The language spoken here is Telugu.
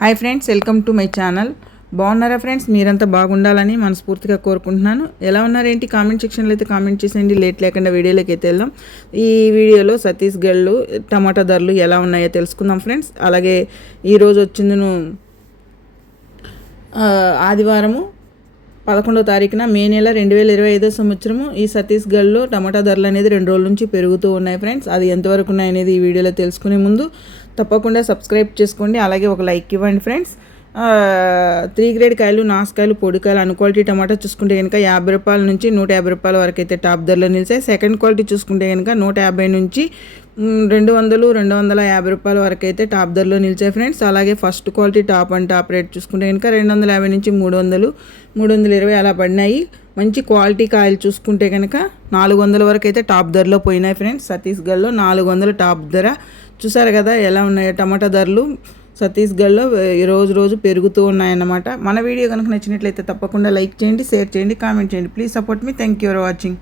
Hi friends welcome to my channel బాగున్నారా ఫ్రెండ్స్ మీరంతా బాగుండాలని మనస్ఫూర్తిగా కోరుకుంటున్నాను. ఎలా ఉన్నారేంటి? కామెంట్ సెక్షన్లో అయితే కామెంట్ చేసేయండి. లేట్ లేకుండా వీడియోలోకి అయితే వెళ్దాం. ఈ వీడియోలో ఛత్తీస్గఢ్లో టమాటా ధరలు ఎలా ఉన్నాయో తెలుసుకుందాం ఫ్రెండ్స్ అలాగే ఈరోజు వచ్చిందిను ఆదివారము పదకొండవ తారీఖున మే నెల రెండు వేల ఇరవై ఐదో సంవత్సరము ఈ ఛత్తీస్గఢ్లో టమాటా ధరలు అనేది రెండు రోజుల నుంచి పెరుగుతూ ఉన్నాయి ఫ్రెండ్స్ అది ఎంతవరకు ఉన్నాయి అనేది ఈ వీడియోలో తెలుసుకునే ముందు తప్పకుండా సబ్స్క్రైబ్ చేసుకోండి. అలాగే ఒక లైక్ ఇవ్వండి ఫ్రెండ్స్. త్రీ గ్రేడ్ కాయలు నాసుకాయలు పొడికాయలు అన్ క్వాలిటీ టమాటా చూసుకుంటే కనుక యాభై రూపాయల నుంచి నూట యాభై రూపాయల వరకు అయితే టాప్ ధరలో నిలిచాయి. సెకండ్ క్వాలిటీ చూసుకుంటే కనుక నూట యాభై నుంచి రెండు వందలు రెండు వందల యాభై రూపాయల వరకు అయితే టాప్ ధరలో నిలిచాయి ఫ్రెండ్స్. అలాగే first quality top and top rate చూసుకుంటే కనుక రెండు వందల యాభై నుంచి మూడు వందలు మూడు వందల ఇరవై అలా పడినాయి. మంచి క్వాలిటీ కాయలు చూసుకుంటే కనుక నాలుగు వందల వరకు అయితే టాప్ ధరలో పోయినాయి ఫ్రెండ్స్. ఛత్తీస్గఢ్లో నాలుగు వందల టాప్ ధర. చూసారు కదా ఎలా ఉన్నాయో టమాటా ధరలు ఛత్తీస్గఢ్లో రోజు రోజు పెరుగుతూ ఉన్నాయన్నమాట. మన వీడియో కనుక నచ్చినట్లయితే తప్పకుండా లైక్ చేయండి షేర్ చేయండి కామెంట్ చేయండి. Please support me. Thank you for watching.